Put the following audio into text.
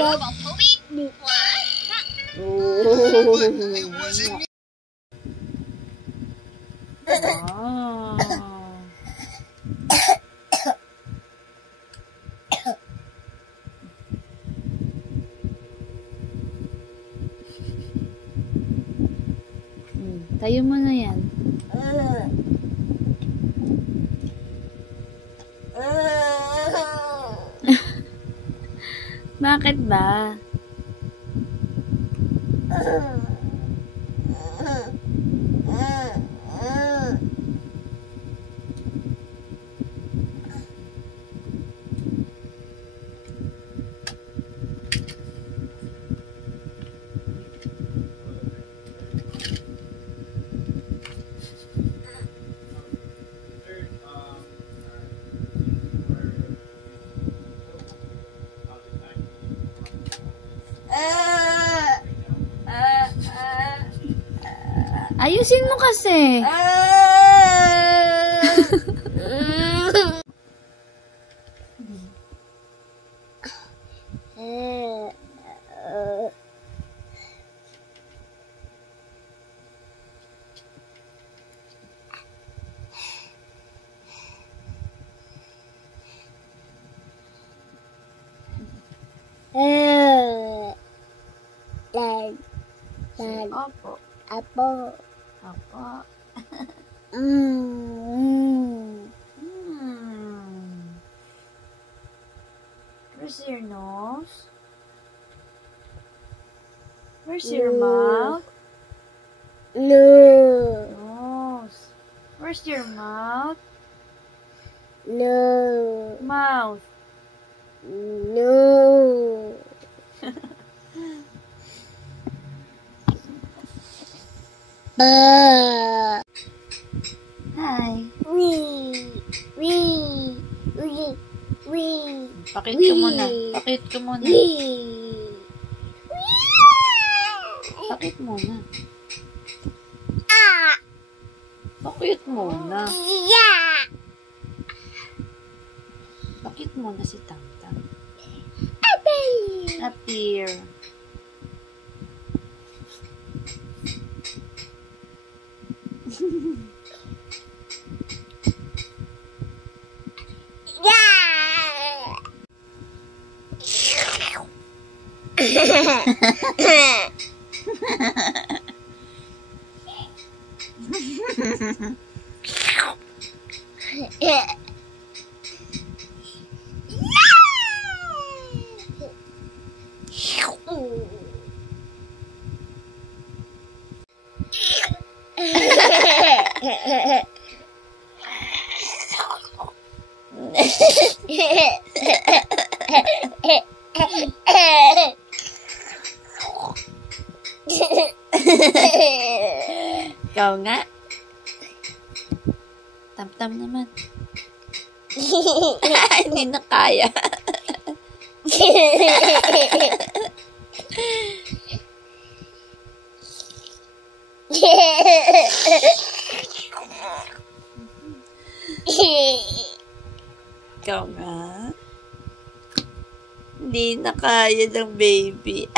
basketball, Toby? What? It wasn't me. Wow. Tayo mo na yan. Bakit ba? Ayusin mo kasi. Opo. Apo. Opo. Where's your nose? Where's your mouth? No. Nose. Where's your mouth? No. Mouth. No. Ba. Hi. Wee. Wee. Wee. Wee. Pakit ka muna. Pakit ka muna. Wee. Pakit muna. Ah. Pakit muna. Yeah. Pakit muna si Tangtang. Abe. Up here. Yeah. Ikaw nga. Tam-tam naman. Hindi na kaya. Ikaw nga. Hindi na kaya ng baby.